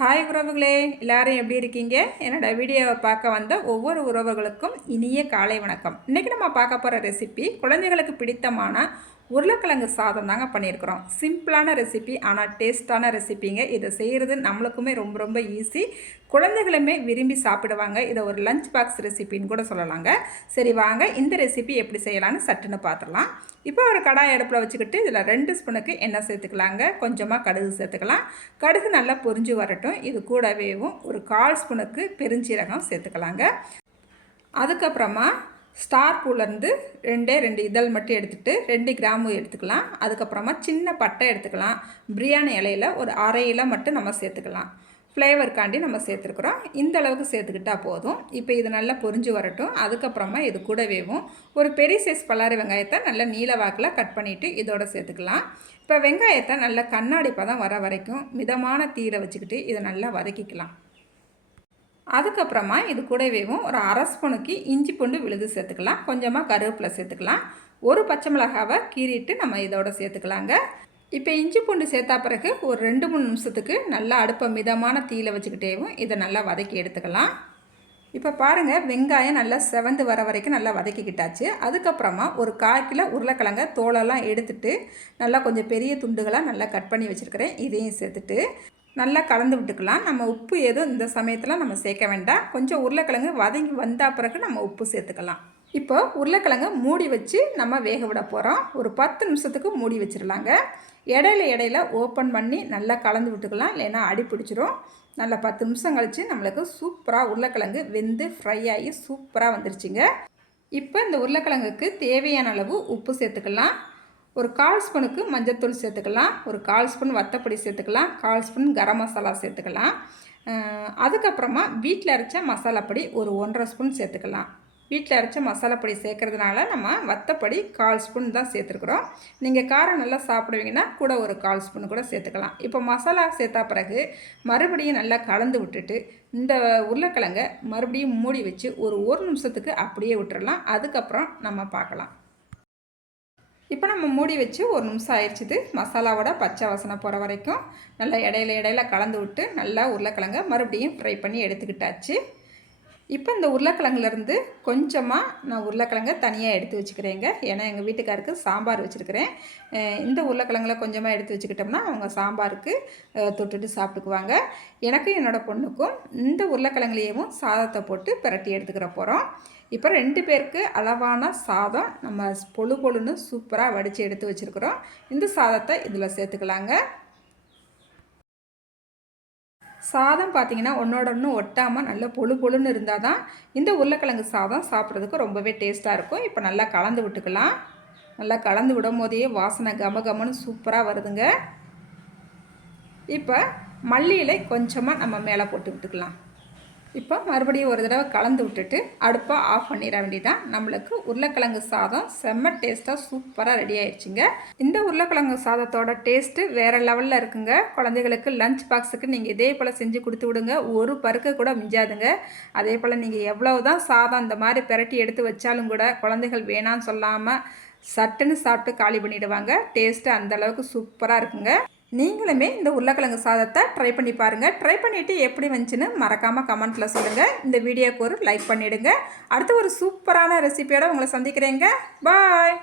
Hi உறவுகளே, எல்லாரும் எப்படி இருக்கீங்க? என்னோட வீடியோவை பார்க்க வந்த ஒவ்வொரு உறவுகளுக்கும் இனிய காலை வணக்கம். இன்றைக்கி நம்ம பார்க்க போகிற ரெசிபி குழந்தைகளுக்கு பிடித்தமான உருளைக்கிழங்கு சாதம் தாங்க பண்ணியிருக்கிறோம். சிம்பிளான ரெசிபி, ஆனால் டேஸ்ட்டான ரெசிபிங்க. இதை செய்கிறது நம்மளுக்குமே ரொம்ப ரொம்ப ஈஸி. குழந்தைகளுமே விரும்பி சாப்பிடுவாங்க. இதை ஒரு லஞ்ச் பாக்ஸ் ரெசிபின்னு கூட சொல்லலாங்க. சரி வாங்க, இந்த ரெசிபி எப்படி செய்யலான்னு சட்டுன்னு பார்த்துடலாம். இப்போ ஒரு கடாய் அடுப்பில் வச்சுக்கிட்டு இதில் 2 ஸ்பூனுக்கு எண்ணெய் சேர்த்துக்கலாங்க. கொஞ்சமாக கடுகு சேர்த்துக்கலாம். கடுகு நல்லா பொரிஞ்சு வரட்டும். இது கூடவேவும் ஒரு 1/4 ஸ்பூனுக்கு பெருஞ்சீரகம் சேர்த்துக்கலாங்க. அதுக்கப்புறமா ஸ்டார் பூலேருந்து 2 இதழ் மட்டும் எடுத்துகிட்டு 2 கிராம்பு எடுத்துக்கலாம். அதுக்கப்புறமா சின்ன பட்டை எடுத்துக்கலாம். பிரியாணி இலையில் ஒரு அரை இலை மட்டும் நம்ம சேர்த்துக்கலாம். ஃப்ளேவருக்காண்டி நம்ம சேர்த்துருக்குறோம். இந்த அளவுக்கு சேர்த்துக்கிட்டால் போதும். இப்போ இது நல்லா பொரிஞ்சு வரட்டும். அதுக்கப்புறமா இது கூடவேவும் ஒரு பெரிய சைஸ் பல்லாரி வெங்காயத்தை நல்லா நீல வாக்கில் கட் பண்ணிவிட்டு இதோட சேர்த்துக்கலாம். இப்போ வெங்காயத்தை நல்லா கண்ணாடி பதம் வர வரைக்கும் மிதமான தீரை வச்சுக்கிட்டு இதை நல்லா வதக்கிக்கலாம். அதுக்கப்புறமா இது கூடவேவும் ஒரு அரை ஸ்பூனுக்கு இஞ்சி பூண்டு விழுது சேர்த்துக்கலாம். கொஞ்சமாக கருவேப்பிலை சேர்த்துக்கலாம். ஒரு பச்சை மிளகாவை கீறிட்டு நம்ம இதோட சேர்த்துக்கலாங்க. இப்போ இஞ்சி பூண்டு சேர்த்தா பிறகு ஒரு 2-3 நிமிஷத்துக்கு நல்லா அடுப்பை மிதமான தீயில வச்சுக்கிட்டேவும் இதை நல்லா வதக்கி எடுத்துக்கலாம். இப்போ பாருங்கள், வெங்காயம் நல்லா செவந்து வர வரைக்கும் நல்லா வதக்கிக்கிட்டாச்சு. அதுக்கப்புறமா ஒரு 1/4 கிலோ உருளைக்கிழங்க தோலெல்லாம் எடுத்துட்டு நல்லா கொஞ்சம் பெரிய துண்டுகளாக நல்லா கட் பண்ணி வச்சுருக்கிறேன். இதையும் சேர்த்துட்டு நல்லா கலந்து விட்டுக்கலாம். நம்ம உப்பு எதுவும் இந்த சமயத்தில் நம்ம சேர்க்க வேண்டாம். கொஞ்சம் உருளைக்கிழங்கு வதங்கி வந்தால் பிறகு நம்ம உப்பு சேர்த்துக்கலாம். இப்போ உருளைக்கிழங்கை மூடி வச்சு நம்ம வேக விட போகிறோம். ஒரு 10 நிமிஷத்துக்கு மூடி வச்சிடலாங்க. இடையில ஓப்பன் பண்ணி நல்லா கலந்து விட்டுக்கலாம், இல்லைன்னா அடி பிடிச்சிரும். நல்லா 10 நிமிஷம் கழித்து நம்மளுக்கு சூப்பராக உருளைக்கிழங்கு வெந்து ஃப்ரை ஆகி சூப்பராக வந்துருச்சுங்க. இப்போ இந்த உருளைக்கிழங்குக்கு தேவையான அளவு உப்பு சேர்த்துக்கலாம். ஒரு 1/4 ஸ்பூனுக்கு மஞ்சள்தூள் சேர்த்துக்கலாம். ஒரு 1/4 ஸ்பூன் வத்தப்பொடி சேர்த்துக்கலாம். 1/4 ஸ்பூன் கரம் மசாலா சேர்த்துக்கலாம். அதுக்கப்புறமா வீட்டில் அரைச்ச மசாலாப்பொடி ஒரு 1/2 ஸ்பூன் சேர்த்துக்கலாம். வீட்டில் அரைச்ச மசாலாப்பொடி சேர்க்குறதுனால நம்ம வத்தப்பொடி 1/4 ஸ்பூன் தான் சேர்த்துருக்குறோம். நீங்கள் காரம் நல்லா சாப்பிடுவீங்கன்னா கூட ஒரு 1/4 ஸ்பூன் கூட சேர்த்துக்கலாம். இப்போ மசாலா சேர்த்தா பிறகு மறுபடியும் நல்லா கலந்து விட்டுட்டு இந்த உருளைக்கிழங்கை மறுபடியும் மூடி வச்சு ஒரு நிமிஷத்துக்கு அப்படியே விட்டுறலாம். அதுக்கப்புறம் நம்ம பார்க்கலாம். இப்போ நம்ம மூடி வச்சு 1 நிமிஷம் ஆயிடுச்சுது. மசாலாவோட பச்சை வாசனை போகிற வரைக்கும் நல்லா இடையில கலந்து விட்டு நல்லா உருளைக்கிழங்கை மறுபடியும் ஃப்ரை பண்ணி எடுத்துக்கிட்டாச்சு. இப்போ இந்த உருளைக்கிழங்குலேருந்து கொஞ்சமாக நான் உருளைக்கிழங்கை தனியாக எடுத்து வச்சுக்கிறேங்க. ஏன்னா எங்கள் வீட்டுக்காருக்கு சாம்பார் வச்சுருக்கிறேன். இந்த உருளைக்கிழங்குல கொஞ்சமாக எடுத்து வச்சுக்கிட்டோம்னா அவங்க சாம்பாருக்கு தொட்டுட்டு சாப்பிட்டுக்குவாங்க. எனக்கும் என்னோடய பொண்ணுக்கும் இந்த உருளைக்கிழங்குலேயும் சாதத்தை போட்டு பிரட்டி எடுத்துக்கிற போகிறோம். இப்போ 2 பேருக்கு அளவான சாதம் நம்ம பொழுன்னு சூப்பராக வடித்து எடுத்து வச்சுருக்குறோம். இந்த சாதத்தை இதில் சேர்த்துக்கலாங்க. சாதம் பார்த்திங்கன்னா ஒன்றோட ஒன்று ஒட்டாமல் நல்ல பொழுன்னு இருந்தால் தான் இந்த உருளைக்கிழங்கு சாதம் சாப்பிட்றதுக்கு ரொம்பவே டேஸ்ட்டாக இருக்கும். இப்போ நல்லா கலந்து விட்டுக்கலாம். நல்லா கலந்து விடும் போதே வாசனை கமகமன்னு சூப்பராக வருதுங்க. இப்போ மல்லி இலை கொஞ்சமாக நம்ம மேலே போட்டு விட்டுக்கலாம். இப்போ மறுபடியும் ஒரு தடவை கலந்து விட்டுட்டு அடுப்பை ஆஃப் பண்ணிட வேண்டியதான். நம்மளுக்கு உருளைக்கிழங்கு சாதம் செம்ம டேஸ்ட்டாக சூப்பராக ரெடி ஆயிடுச்சுங்க. இந்த உருளைக்கிழங்கு சாதத்தோட டேஸ்ட்டு வேறு லெவலில் இருக்குங்க. குழந்தைகளுக்கு லஞ்ச் பாக்ஸுக்கு நீங்கள் இதே போல் செஞ்சு கொடுத்து விடுங்க. ஒரு பருக்க கூட மிஞ்சாதுங்க. அதே போல் நீங்கள் எவ்வளவு தான் சாதம் இந்த மாதிரி பிரட்டி எடுத்து வச்சாலும் கூட குழந்தைகள் வேணான்னு சொல்லாமல் சட்டுன்னு சாப்பிட்டு காலி பண்ணிவிடுவாங்க. டேஸ்ட்டு அந்தளவுக்கு சூப்பராக இருக்குங்க. நீங்களுமே இந்த உருளைக்கிழங்கு சாதத்தை ட்ரை பண்ணி பாருங்கள். ட்ரை பண்ணிவிட்டு எப்படி வந்துச்சுன்னு மறக்காமல் கமெண்ட்டில் சொல்லுங்கள். இந்த வீடியோக்கு ஒரு லைக் பண்ணிவிடுங்க. அடுத்து ஒரு சூப்பரான ரெசிபியோடு உங்களை சந்திக்கிறேங்க. பாய்.